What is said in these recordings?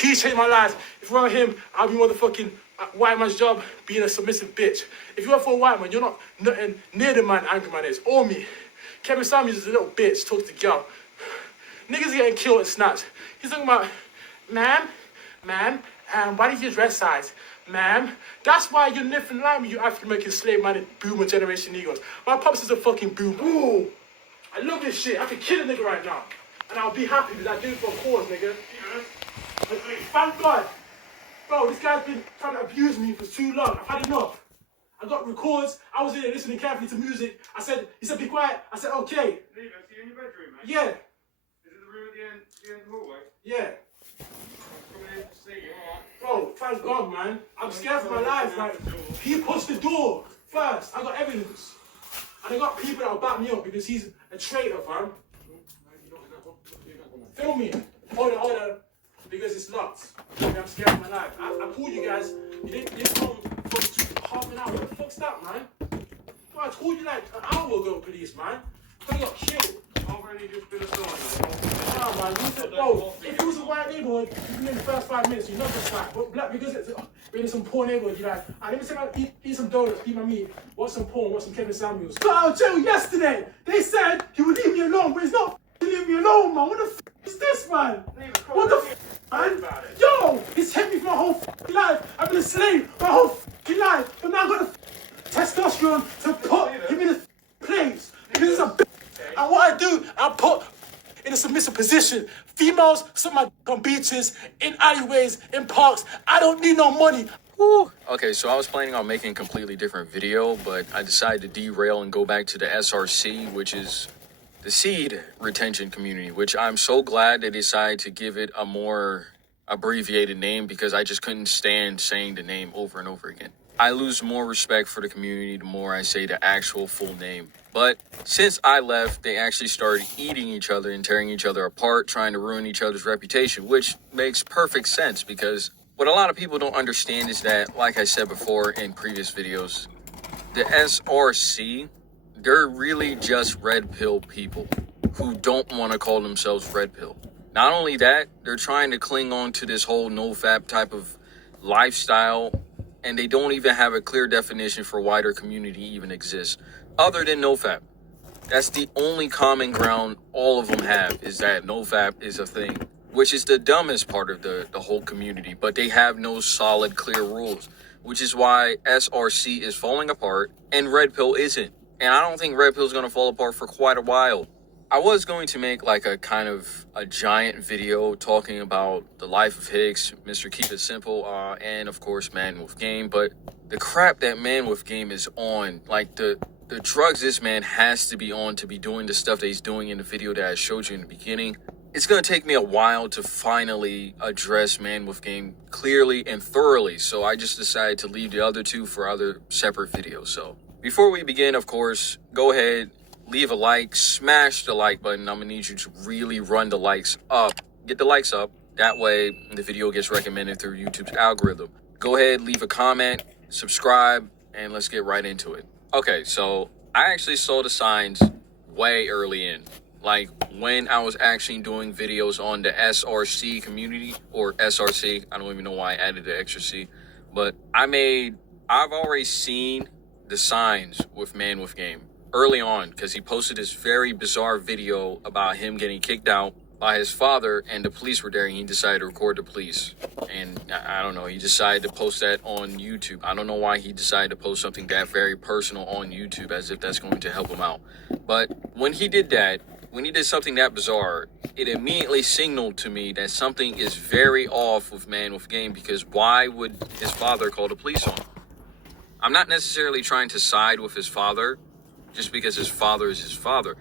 He changed my life. If without him, I'll be motherfucking white man's job being a submissive bitch. If you work for a white man, you're not nothing near the man Angry Man is, or me. Kevin Samuels is a little bitch, talks to girl. Niggas getting killed and snatched. He's talking about, ma'am, why did you dress size? Ma'am, that's why you're nothing like me, you African-American slave-minded boomer generation Negroes. My pops is a fucking boomer. Ooh, I love this shit. I could kill a nigga right now. And I'll be happy because I do it for a cause, nigga. Thank God. Bro, this guy's been trying to abuse me for too long. I've had enough. I got records. I was in there listening carefully to music. He said, be quiet. I said, okay. Leave it. See you in your bedroom, mate? Yeah. Is it the room at the end of the hallway? Yeah. I'm coming in to see you, alright? Bro, thank God, man. I'm scared for my life. Like, he pushed the door first. I got evidence. And I got people that will back me up because he's a traitor, fam. Film me. Hold on. Because it's locked. I'm scared for my life. I called you guys. You didn't come for half an hour. What the fuck's that, man? Bro, I called you like an hour ago, police, man. I got killed. I've only just been aside, mate. Nah, man. Bro, if it was a white neighborhood, you in the first 5 minutes, you're not just fight. But black, because we're in some poor neighborhood, you're like, let me say, eat some donuts, eat my meat, watch some porn, watch some Kevin Samuels. Got out of jail yesterday. They said he would leave me alone, but he's not leave me alone, man. What the f is this, man? What the f, man? Yo, he's hit me for my whole f***ing life. I've been a slave my whole f***ing life, but now I've got the testosterone to put him in his place. Because he's a bitch. And what I do, I put in a submissive position. Females suck my dick on beaches, in alleyways, in parks. I don't need no money. Woo. Okay, so I was planning on making a completely different video, but I decided to derail and go back to the SRC, which is the seed retention community, which I'm so glad they decided to give it a more abbreviated name because I just couldn't stand saying the name over and over again. I lose more respect for the community the more I say the actual full name. But since I left, they actually started eating each other and tearing each other apart, trying to ruin each other's reputation, which makes perfect sense because what a lot of people don't understand is that, like I said before in previous videos, the SRC, they're really just red pill people who don't want to call themselves red pill. Not only that, they're trying to cling on to this whole no-fap type of lifestyle, and they don't even have a clear definition for why their community even exists, other than no-fap. That's the only common ground all of them have, is that no-fap is a thing, which is the dumbest part of the whole community, but they have no solid, clear rules, which is why SRC is falling apart and Red Pill isn't. And I don't think Red Pill is going to fall apart for quite a while. I was going to make like a kind of a giant video talking about the life of Hicks, Mr. Keep It Simple, and of course Manwithgame, but the crap that Manwithgame is on, like the drugs this man has to be on to be doing the stuff that he's doing in the video that I showed you in the beginning, it's going to take me a while to finally address Manwithgame clearly and thoroughly, so I just decided to leave the other two for other separate videos. So before we begin, of course, go ahead, leave a like, smash the like button. I'm gonna need you to really run the likes up. Get the likes up. That way the video gets recommended through YouTube's algorithm. Go ahead, leave a comment, subscribe, and let's get right into it. Okay, so I actually saw the signs way early in. Like when I was actually doing videos on the SRC community, or SRC, I don't even know why I added the extra C, but I've already seen the signs with Manwithgame early on, because he posted this very bizarre video about him getting kicked out by his father, and the police were there, and he decided to record the police. And I don't know, he decided to post that on YouTube. I don't know why he decided to post something that very personal on YouTube, as if that's going to help him out. But when he did that, when he did something that bizarre, it immediately signaled to me that something is very off with Manwithgame, because why would his father call the police on him? I'm not necessarily trying to side with his father, just because his father is his father.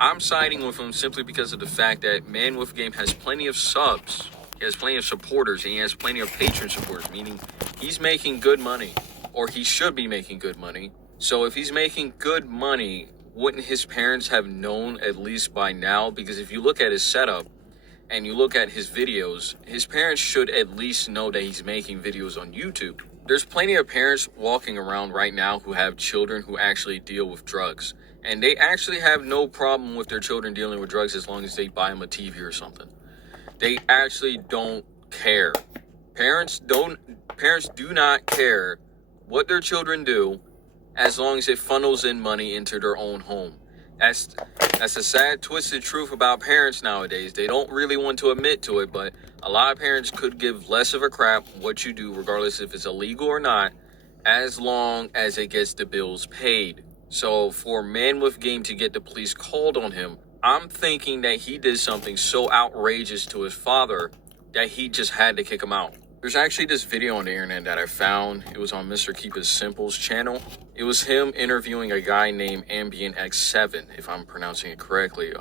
I'm siding with him simply because of the fact that Manwithgame has plenty of subs, he has plenty of supporters, and he has plenty of patron supporters, meaning he's making good money, or he should be making good money. So if he's making good money, wouldn't his parents have known at least by now? Because if you look at his setup and you look at his videos, his parents should at least know that he's making videos on YouTube. There's plenty of parents walking around right now who have children who actually deal with drugs. And they actually have no problem with their children dealing with drugs as long as they buy them a TV or something. They actually don't care. Parents do not care what their children do as long as it funnels in money into their own home. That's a sad, twisted truth about parents nowadays. They don't really want to admit to it, but a lot of parents could give less of a crap what you do, regardless if it's illegal or not, as long as it gets the bills paid. So for Manwithgame to get the police called on him, I'm thinking that he did something so outrageous to his father that he just had to kick him out. There's actually this video on the internet that I found. It was on Mr. Keep It Simple's channel. It was him interviewing a guy named Ambient X7, if I'm pronouncing it correctly.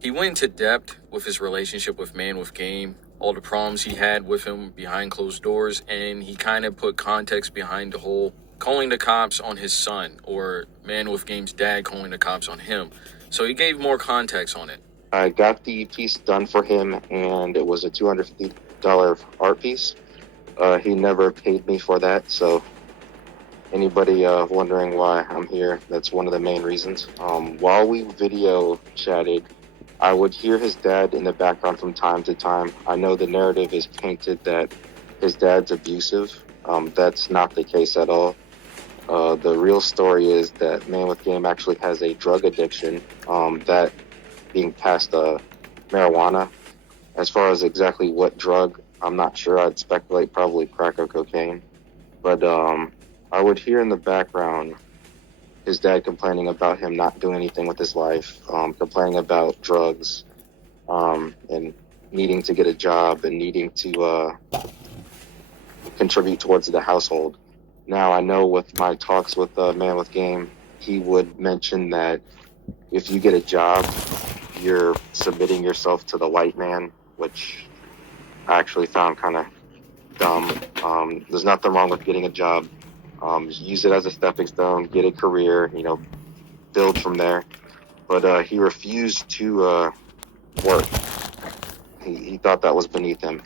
He went into depth with his relationship with Manwithgame, all the problems he had with him behind closed doors, and he kind of put context behind the whole calling the cops on his son, or Manwithgame's dad calling the cops on him. So he gave more context on it. I got the piece done for him, and it was a $250 art piece. He never paid me for that, so anybody wondering why I'm here, that's one of the main reasons. While we video chatted, I would hear his dad in the background from time to time. I know the narrative is painted that his dad's abusive. That's not the case at all. The real story is that Manwithgame actually has a drug addiction, that being past marijuana. As far as exactly what drug, I'm not sure. I'd speculate probably crack or cocaine. But I would hear in the background his dad complaining about him not doing anything with his life, complaining about drugs, and needing to get a job and needing to contribute towards the household. Now, I know with my talks with Manwithgame, he would mention that if you get a job, you're submitting yourself to the white man, which I actually found kind of dumb. There's nothing wrong with getting a job. Use it as a stepping stone, get a career, build from there. But he refused to work. He thought that was beneath him.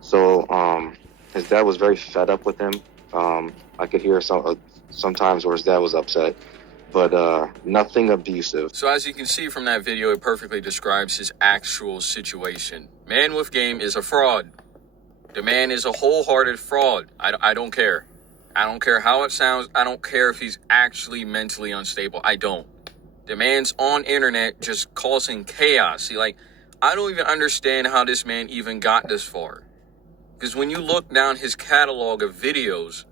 So his dad was very fed up with him. I could hear sometimes where his dad was upset, but nothing abusive. So as you can see from that video, it perfectly describes his actual situation. Manwithgame is a fraud. The man is a wholehearted fraud. I don't care. I don't care how it sounds. I don't care if he's actually mentally unstable. I don't. The man's on internet just causing chaos. See, I don't even understand how this man even got this far. Because when you look down his catalog of videos,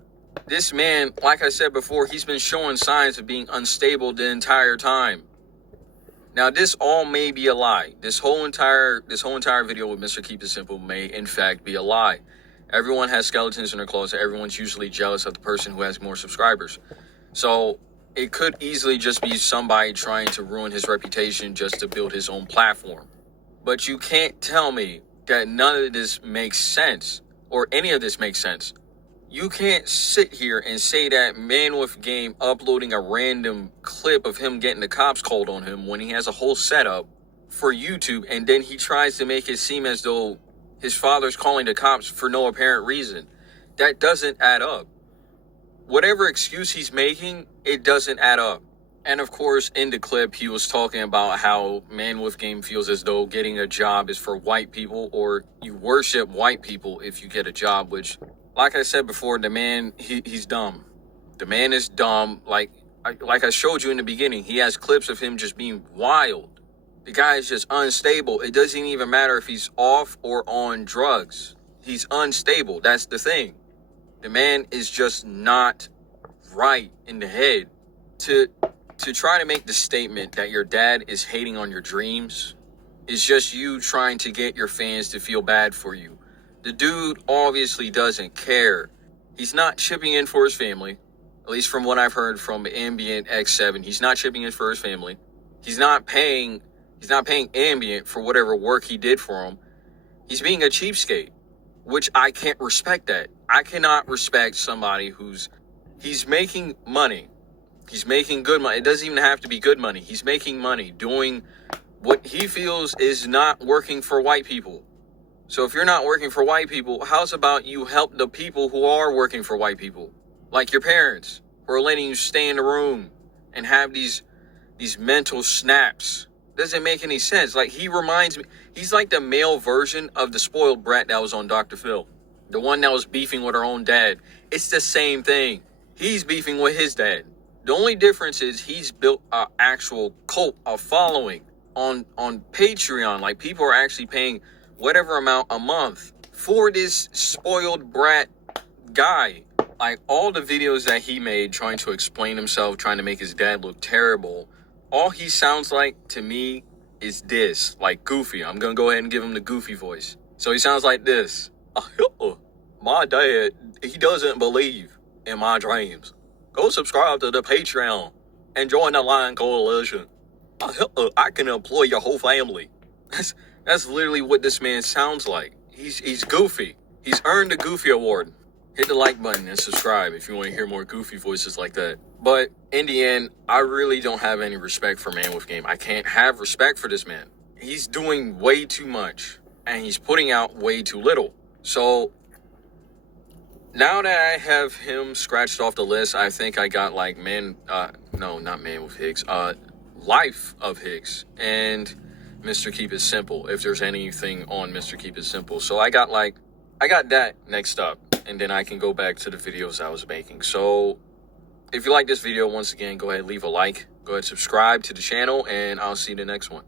this man, like I said before, he's been showing signs of being unstable the entire time. Now, this all may be a lie. This whole entire video with Mr. Keep It Simple may, in fact, be a lie. Everyone has skeletons in their closet. Everyone's usually jealous of the person who has more subscribers. So it could easily just be somebody trying to ruin his reputation just to build his own platform. But you can't tell me that none of this makes sense, or any of this makes sense. You can't sit here and say that Manwithgame uploading a random clip of him getting the cops called on him when he has a whole setup for YouTube, and then he tries to make it seem as though his father's calling the cops for no apparent reason. That doesn't add up. Whatever excuse he's making, it doesn't add up. And of course, in the clip, he was talking about how Manwithgame feels as though getting a job is for white people, or you worship white people if you get a job, which, like I said before, the man, he's dumb. The man is dumb. Like I showed you in the beginning, he has clips of him just being wild. The guy is just unstable. It doesn't even matter if he's off or on drugs. He's unstable. That's the thing. The man is just not right in the head. To try to make the statement that your dad is hating on your dreams is just you trying to get your fans to feel bad for you. The dude obviously doesn't care. He's not chipping in for his family. At least from what I've heard from Ambient X7, he's not chipping in for his family. He's not paying Ambient for whatever work he did for him. He's being a cheapskate, which I can't respect that. I cannot respect somebody he's making money. He's making good money. It doesn't even have to be good money. He's making money doing what he feels is not working for white people. So if you're not working for white people, how's about you help the people who are working for white people? Like your parents, who are letting you stay in the room and have these mental snaps Doesn't make any sense. Like, he reminds me, he's like the male version of the spoiled brat that was on Dr. Phil. The one that was beefing with her own dad. It's the same thing. He's beefing with his dad. The only difference is he's built an actual cult, a following on Patreon. Like, people are actually paying whatever amount a month for this spoiled brat guy. Like, all the videos that he made trying to explain himself, trying to make his dad look terrible, all he sounds like to me is this, like Goofy. I'm gonna go ahead and give him the Goofy voice. So he sounds like this. My dad, he doesn't believe in my dreams. Go subscribe to the Patreon and join the Lion Coalition. I can employ your whole family. That's literally what this man sounds like. He's Goofy. He's earned the Goofy Award. Hit the like button and subscribe if you want to hear more Goofy voices like that. But in the end, I really don't have any respect for Manwithgame. I can't have respect for this man. He's doing way too much, and he's putting out way too little. So now that I have him scratched off the list, I think I got like no, not Man with Hicks, Life of Hicks, and Mr. Keep It Simple, if there's anything on Mr. Keep It Simple. So I got that next up, and then I can go back to the videos I was making. So if you like this video, once again, go ahead, leave a like, go ahead, subscribe to the channel, and I'll see you in the next one.